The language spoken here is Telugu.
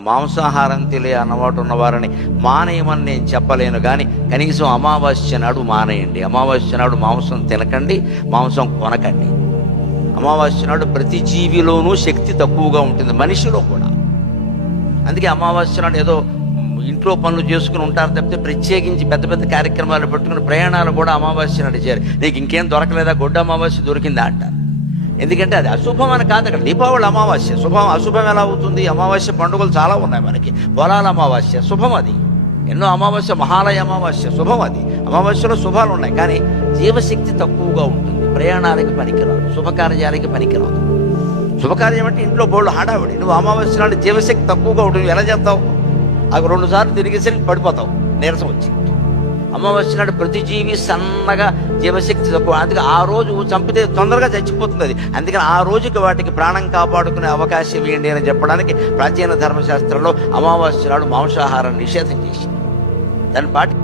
మాంసాహారం తినే అలవాటు ఉన్న వారిని మానేయమని నేను చెప్పలేను, కానీ కనీసం అమావాస్య నాడు మానేయండి. అమావాస్య నాడు మాంసం తినకండి, మాంసం కొనకండి. అమావాస్య నాడు ప్రతి జీవిలోనూ శక్తి తక్కువగా ఉంటుంది, మనిషిలో కూడా. అందుకే అమావాస్య నాడు ఏదో ఇంట్లో పనులు చేసుకుని ఉంటారు తప్పితే ప్రత్యేకించి పెద్ద పెద్ద కార్యక్రమాలు పెట్టుకుని ప్రయాణాలు కూడా అమావాస్య నాడు చేయాలి. నీకు ఇంకేం దొరకలేదా, గొడ్డ అమావాస్య దొరికిందా అంటారు. ఎందుకంటే అది అశుభం అని కాదు. అక్కడ దీపావళి అమావాస్య శుభం, అశుభం ఎలా అవుతుంది? అమావాస్య పండుగలు చాలా ఉన్నాయి మనకి. పొలాల అమావాస్య శుభం, అది ఎన్నో అమావాస్య, మహాలయ అమావాస్య శుభం. అది అమావాస్యలో శుభాలు ఉన్నాయి, కానీ జీవశక్తి తక్కువగా ఉంటుంది, ప్రయాణాలకి పనికిరాదు, శుభకార్యాలకి పనికిరాదు. శుభకార్యం అంటే ఇంట్లో బోళ్ళు హడావిడి. నువ్వు అమావాస్య నాడు జీవశక్తి తక్కువగా ఉంటుంది, ఎలా చేస్తావు? అవి 2 సార్లు తిరిగేసరికి పడిపోతావు, నీరసం వచ్చి. అమావాస్య నాడు ప్రతి జీవి సన్నగా, జీవశక్తి తక్కువ. అందుకే ఆ రోజు చంపితే తొందరగా చచ్చిపోతుంది అది. అందుకని ఆ రోజుకి వాటికి ప్రాణం కాపాడుకునే అవకాశం ఇవ్వండి అని చెప్పడానికి ప్రాచీన ధర్మశాస్త్రంలో అమావాస్య నాడు మాంసాహారం నిషేధం చేసింది. దాన్ని పాటి